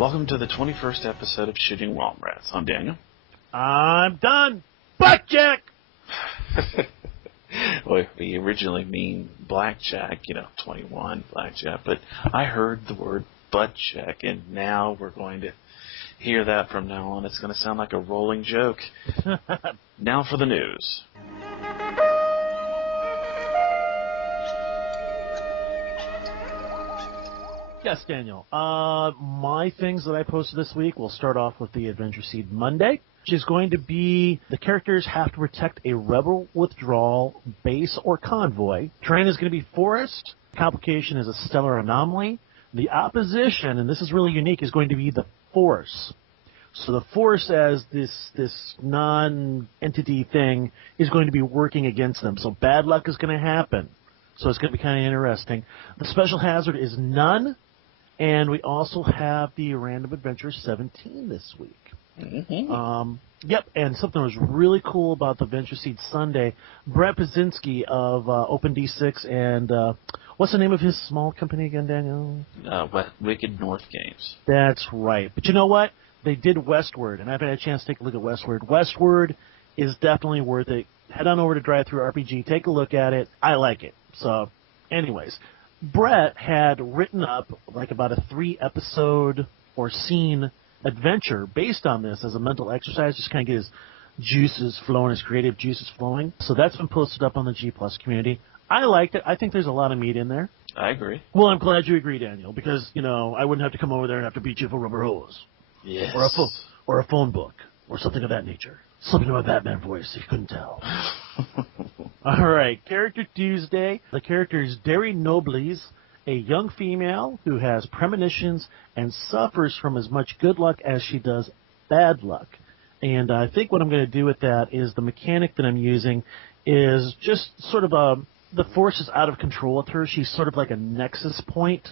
Welcome to the 21st episode of Shooting Womp Rats. I'm Daniel. I'm done. Blackjack! Well, we originally mean blackjack, 21 blackjack, but I heard the word butt check, and now we're going to hear that from now on. It's going to sound like a rolling joke. Now for the news. Yes, Daniel. My things that I posted this week, we'll start off with the Adventure Seed Monday, which is going to be the characters have to protect a rebel withdrawal base or convoy. Terrain is going to be forest. Complication is a stellar anomaly. The opposition, and this is really unique, is going to be the Force. So the Force, as this non-entity thing, is going to be working against them. So bad luck is going to happen. So it's going to be kind of interesting. The special hazard is none. And we also have the Random Adventure 17 this week. Mm-hmm. Yep, and something was really cool about the Adventure Seed Sunday. Brett Pazinski of OpenD6 and what's the name of his small company again, Daniel? Wicked North Games. That's right. But you know what? They did Westward, and I've had a chance to take a look at Westward. Westward is definitely worth it. Head on over to DriveThruRPG, take a look at it. I like it. So, anyways, Brett had written up like about a 3-episode or scene adventure based on this as a mental exercise, just kind of get his juices flowing, his creative juices flowing. So that's been posted up on the G Plus community. I liked it. I think there's a lot of meat in there. I agree. Well, I'm glad you agree, Daniel, because, I wouldn't have to come over there and have to beat you for rubber hose. Yes. Or a phone book, or something of that nature. Something in my Batman voice, if you couldn't tell. All right, Character Tuesday. The character is Derry Nobles, a young female who has premonitions and suffers from as much good luck as she does bad luck. And I think what I'm going to do with that is the mechanic that I'm using is just sort of the Force is out of control with her. She's sort of like a nexus point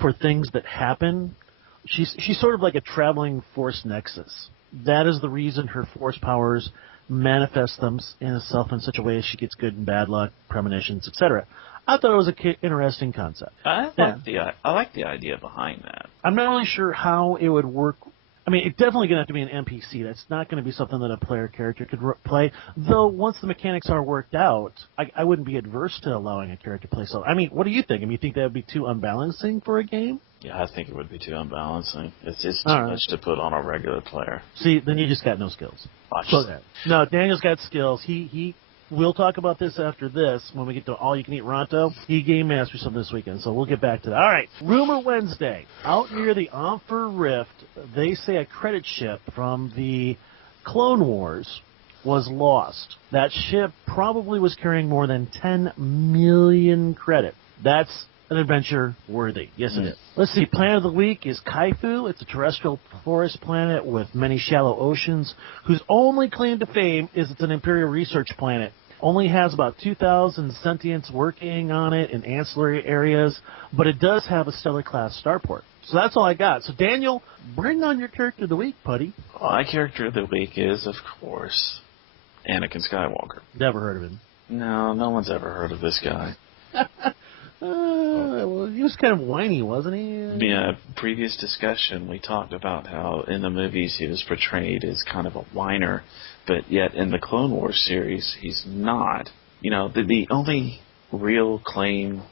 for things that happen. She's sort of like a traveling Force nexus. That is the reason her Force powers manifest themselves in such a way as she gets good and bad luck, premonitions, etc. I thought it was an interesting concept. I like the idea behind that. I'm not really sure how it would work. I mean, it's definitely going to have to be an NPC. That's not going to be something that a player character could play. Though once the mechanics are worked out, I wouldn't be adverse to allowing a character to play. So, I mean, what do you think? I mean, you think that would be too unbalancing for a game? Yeah, I think it would be too unbalancing. It's just too much to put on a regular player. See, then you just got no skills. Watch that. No, Daniel's got skills. We'll talk about this after this when we get to All You Can Eat Ronto. He game mastered something this weekend, so we'll get back to that. All right, Rumor Wednesday. Out near the Ampher Rift, they say a credit ship from the Clone Wars was lost. That ship probably was carrying more than 10 million credit. That's an adventure worthy. Yes, it is. Let's see. Planet of the week is Kaifu. It's a terrestrial forest planet with many shallow oceans, whose only claim to fame is it's an Imperial research planet. Only has about 2,000 sentients working on it in ancillary areas, but it does have a Stellar-class starport. So that's all I got. So, Daniel, bring on your character of the week, buddy. My character of the week is, of course, Anakin Skywalker. Never heard of him. No one's ever heard of this guy. Well, he was kind of whiny, wasn't he? In a previous discussion, we talked about how in the movies he was portrayed as kind of a whiner, but yet in the Clone Wars series, he's not. The only real claim,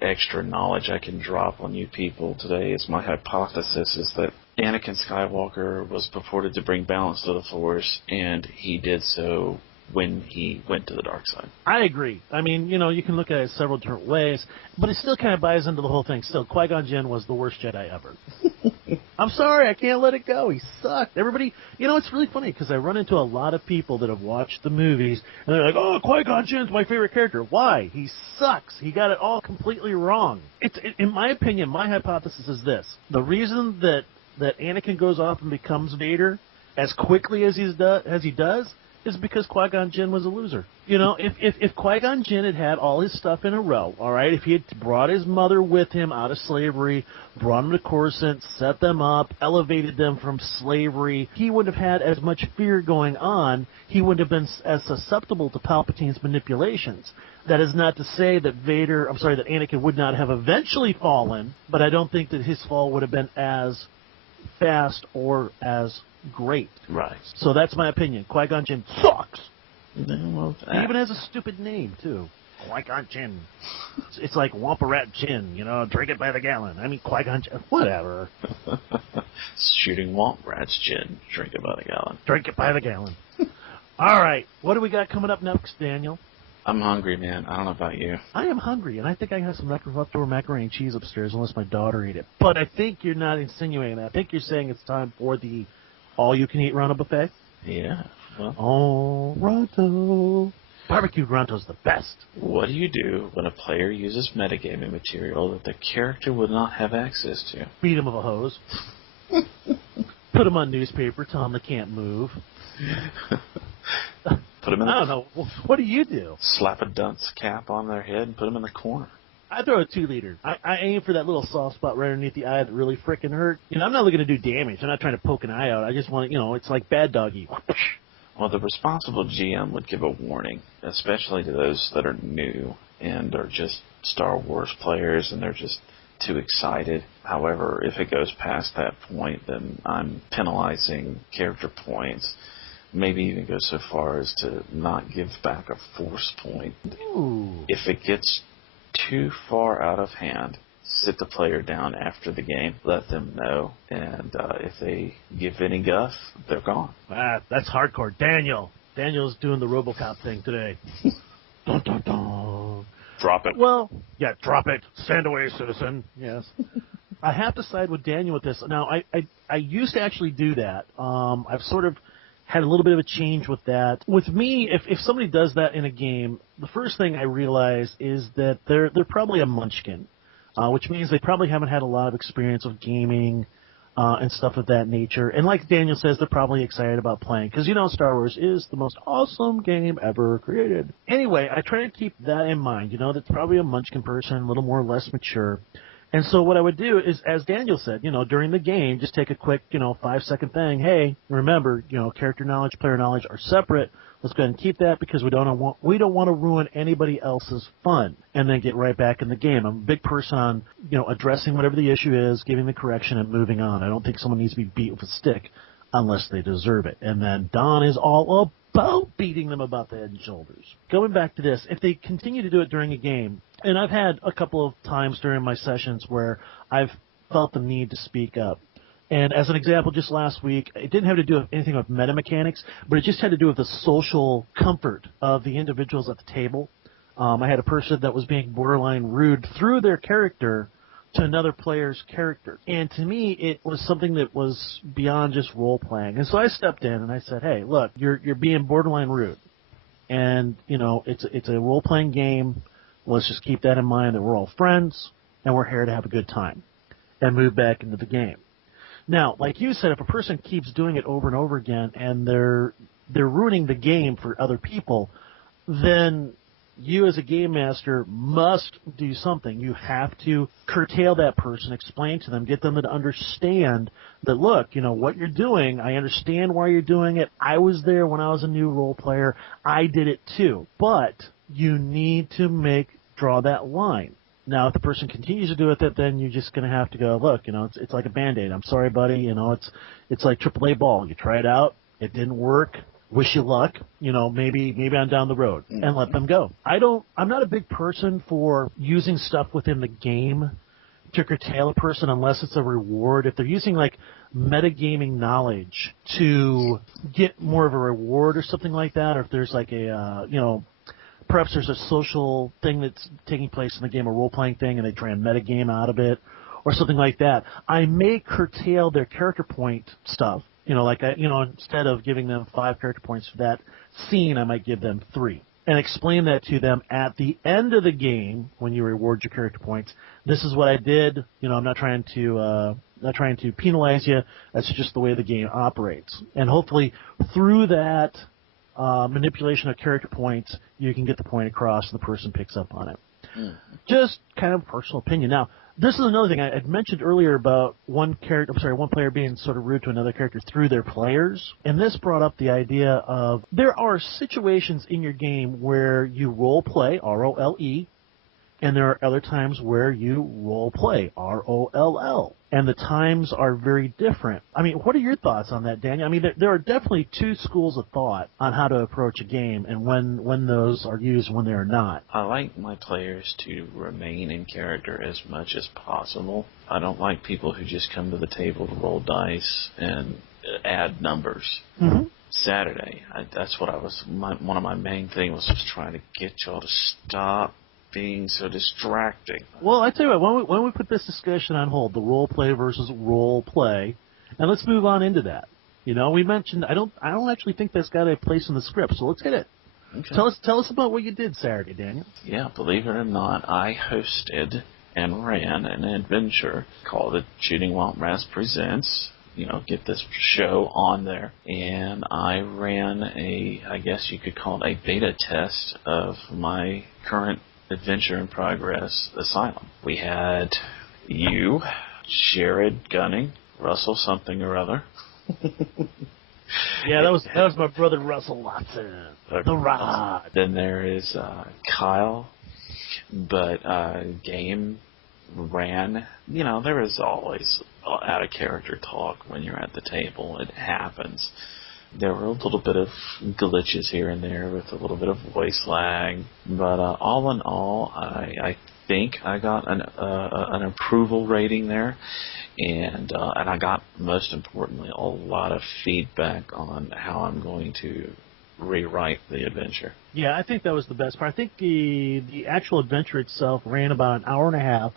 extra knowledge I can drop on you people today is my hypothesis is that Anakin Skywalker was purported to bring balance to the Force, and he did so when he went to the dark side. I agree. I mean, you can look at it several different ways, but it still kind of buys into the whole thing. Still, Qui-Gon Jinn was the worst Jedi ever. I'm sorry, I can't let it go. He sucked. Everybody, it's really funny because I run into a lot of people that have watched the movies, and they're like, oh, Qui-Gon Jinn's my favorite character. Why? He sucks. He got it all completely wrong. In my opinion, my hypothesis is this. The reason that Anakin goes off and becomes Vader as quickly as he does is because Qui-Gon Jinn was a loser. If Qui-Gon Jinn had had all his stuff in a row, all right, if he had brought his mother with him out of slavery, brought them to Coruscant, set them up, elevated them from slavery, he wouldn't have had as much fear going on. He wouldn't have been as susceptible to Palpatine's manipulations. That is not to say that Anakin would not have eventually fallen, but I don't think that his fall would have been as fast or as great. Right. So that's my opinion. Qui-Gon Jinn sucks. Well, He even has a stupid name, too. Qui-Gon Jinn. It's like Womp Rat Gin, drink it by the gallon. I mean, Qui-Gon Jinn, whatever. Shooting Womp Rats gin, drink it by the gallon. Drink it by the gallon. All right, what do we got coming up next, Daniel? I'm hungry, man. I don't know about you. I am hungry, and I think I have some leftover macaroni and cheese upstairs, unless my daughter ate it. But I think you're not insinuating that. I think you're saying it's time for the all-you-can-eat Ronto buffet. Yeah. Well. Oh, Ronto. Barbecued Ronto's the best. What do you do when a player uses metagaming material that the character would not have access to? Beat him with a hose. Put him on newspaper, tell him they can't move. Put him in I don't know. What do you do? Slap a dunce cap on their head and put them in the corner. I throw a 2-liter. I aim for that little soft spot right underneath the eye that really frickin' hurt. I'm not looking to do damage. I'm not trying to poke an eye out. I just want to, it's like Bad Doggy. Well, the responsible GM would give a warning, especially to those that are new and are just Star Wars players and they're just too excited. However, if it goes past that point, then I'm penalizing character points. Maybe even go so far as to not give back a force point. Ooh. If it gets too far out of hand, sit the player down after the game, let them know, and if they give any guff, they're gone. That's hardcore. Daniel's doing the RoboCop thing today. Dun, dun, dun. Drop it. Well, yeah, drop it. Stand away, citizen. Yes. I have to side with Daniel with this. Now, I used to actually do that. I've sort of had a little bit of a change with that. With me, if somebody does that in a game, the first thing I realize is that they're probably a munchkin, which means they probably haven't had a lot of experience with gaming and stuff of that nature. And like Daniel says, they're probably excited about playing because, Star Wars is the most awesome game ever created. Anyway, I try to keep that in mind. That's probably a munchkin person, a little more or less mature. And so what I would do is, as Daniel said, during the game, just take a quick, 5-second thing. Hey, remember, character knowledge, player knowledge are separate. Let's go ahead and keep that because we don't want to ruin anybody else's fun. And then get right back in the game. I'm a big person on, addressing whatever the issue is, giving the correction, and moving on. I don't think someone needs to be beat with a stick unless they deserve it. And then Don is all about beating them about the head and shoulders. Going back to this, if they continue to do it during a game, and I've had a couple of times during my sessions where I've felt the need to speak up. And as an example, just last week, it didn't have to do with anything with meta mechanics, but it just had to do with the social comfort of the individuals at the table. I had a person that was being borderline rude through their character to another player's character. And to me, it was something that was beyond just role-playing. And so I stepped in and I said, hey, look, you're being borderline rude. And, it's a role-playing game. Let's just keep that in mind that we're all friends and we're here to have a good time and move back into the game. Now, like you said, if a person keeps doing it over and over again and they're ruining the game for other people, then you as a game master must do something. You have to curtail that person, explain to them, get them to understand that, look, what you're doing, I understand why you're doing it. I was there when I was a new role player. I did it too. But you need to draw that line. Now, if the person continues to do it, then you're just going to have to go, look, it's like a Band-Aid. I'm sorry, buddy. It's like AAA ball. You try it out. It didn't work. Wish you luck. Maybe on down the road and let them go. I'm not a big person for using stuff within the game to curtail a person unless it's a reward. If they're using like metagaming knowledge to get more of a reward or something like that, or if there's like perhaps there's a social thing that's taking place in the game, a role-playing thing, and they try and metagame out of it, or something like that, I may curtail their character point stuff. Instead of giving them 5 character points for that scene, I might give them 3. And explain that to them at the end of the game when you reward your character points. This is what I did. I'm not trying to penalize you. That's just the way the game operates. And hopefully through that manipulation of character points, you can get the point across and the person picks up on it. Just kind of personal opinion. Now, this is another thing I had mentioned earlier about one player being sort of rude to another character through their players. And this brought up the idea of there are situations in your game where you role play, R-O-L-E, and there are other times where you role play, ROLL, and the times are very different. I mean, what are your thoughts on that, Daniel? I mean, there are definitely two schools of thought on how to approach a game and when those are used and when they are not. I like my players to remain in character as much as possible. I don't like people who just come to the table to roll dice and add numbers. Mm-hmm. Saturday, that's what one of my main things was just trying to get y'all to stop being so distracting. Well, I tell you what, why don't we put this discussion on hold, the role play versus role play, and let's move on into that. You know, we mentioned I don't actually think that's got a place in the script, so let's hit it. Okay. Tell us about what you did Saturday, Daniel. Yeah, believe it or not, I hosted and ran an adventure called the Shooting Womp Rats Presents. You know, get this show on there. And I ran I guess you could call it a beta test of my current adventure in progress, Asylum. We had you, Jared Gunning, Russell something or other. Yeah, that was my brother Russell Watson, the Rod. Then there is Kyle, but Game ran. You know, there is always out of character talk when you're at the table. It happens. There were a little bit of glitches here and there with a little bit of voice lag, but all in all, I think I got an approval rating there, and I got, most importantly, a lot of feedback on how I'm going to rewrite the adventure. Yeah, I think that was the best part. I think the actual adventure itself ran about an hour and a half.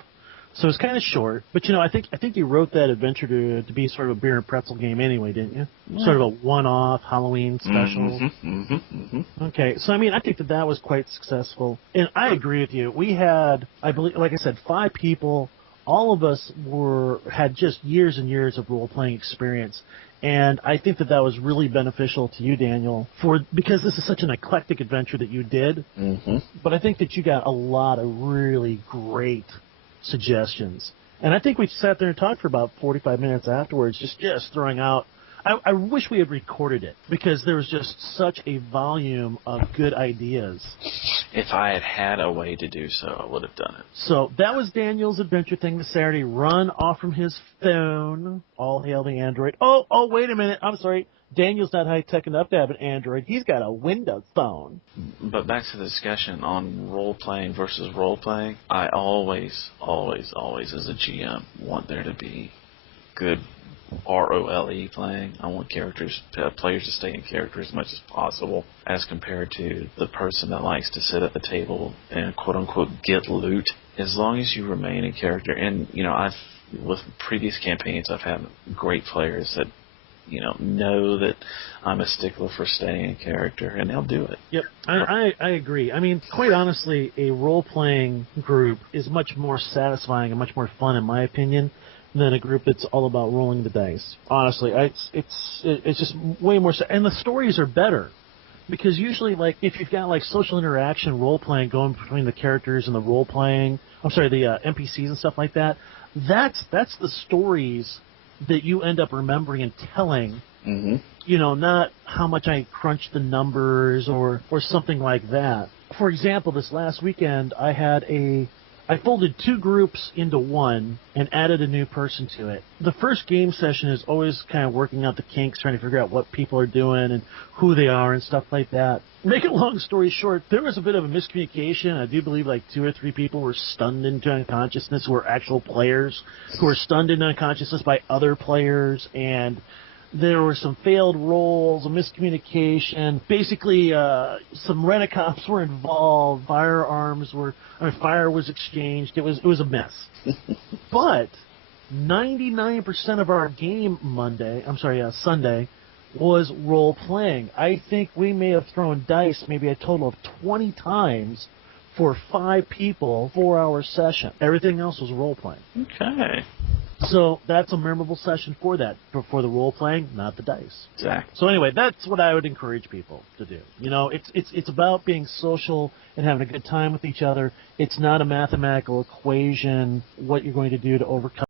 So it's kind of short, but you know, I think you wrote that adventure to be sort of a beer and pretzel game anyway, didn't you? Yeah. Sort of a one-off Halloween special. Okay, so I mean, I think that was quite successful, and I agree with you. We had, I believe, like I said, 5 people. All of us had just years and years of role-playing experience, and I think that was really beneficial to you, Daniel, because this is such an eclectic adventure that you did. Mm-hmm. But I think that you got a lot of really great suggestions. And I think we sat there and talked for about 45 minutes afterwards, just throwing out. I wish we had recorded it, because there was just such a volume of good ideas. If I had a way to do so, I would have done it. So that was Daniel's adventure thing this Saturday. Run off from his phone. All hail the Android. Oh, wait a minute. I'm sorry. Daniel's not high-tech enough to have an Android. He's got a Windows phone. But back to the discussion on role-playing versus role-playing, I always, as a GM, want there to be good ROLE playing. I want players to stay in character as much as possible, as compared to the person that likes to sit at the table and quote-unquote get loot. As long as you remain in character, and, you know, with previous campaigns, I've had great players that know that I'm a stickler for staying in character, and they'll do it. Yep, I agree. I mean, quite honestly, a role-playing group is much more satisfying and much more fun, in my opinion, than a group that's all about rolling the dice. Honestly, it's just way more, and the stories are better. Because usually, like, if you've got, like, social interaction, role-playing going between the characters and the role-playing, the NPCs and stuff like that, that's the stories that you end up remembering and telling, mm-hmm. Not how much I crunched the numbers or something like that. For example, this last weekend, I folded 2 groups into one and added a new person to it. The first game session is always kind of working out the kinks, trying to figure out what people are doing and who they are and stuff like that. Make it long story short, there was a bit of a miscommunication. I do believe like 2 or 3 people were stunned into unconsciousness, who were actual players, who were stunned into unconsciousness by other players, and there were some failed rolls, a miscommunication. Basically, some rent-a-cops were involved. Fire was exchanged. It was a mess. But 99% of our game Sunday was role-playing. I think we may have thrown dice maybe a total of 20 times for 5 people, 4-hour session. Everything else was role-playing. Okay. So that's a memorable session for that, for the role-playing, not the dice. Exactly. So anyway, that's what I would encourage people to do. It's about being social and having a good time with each other. It's not a mathematical equation, what you're going to do to overcome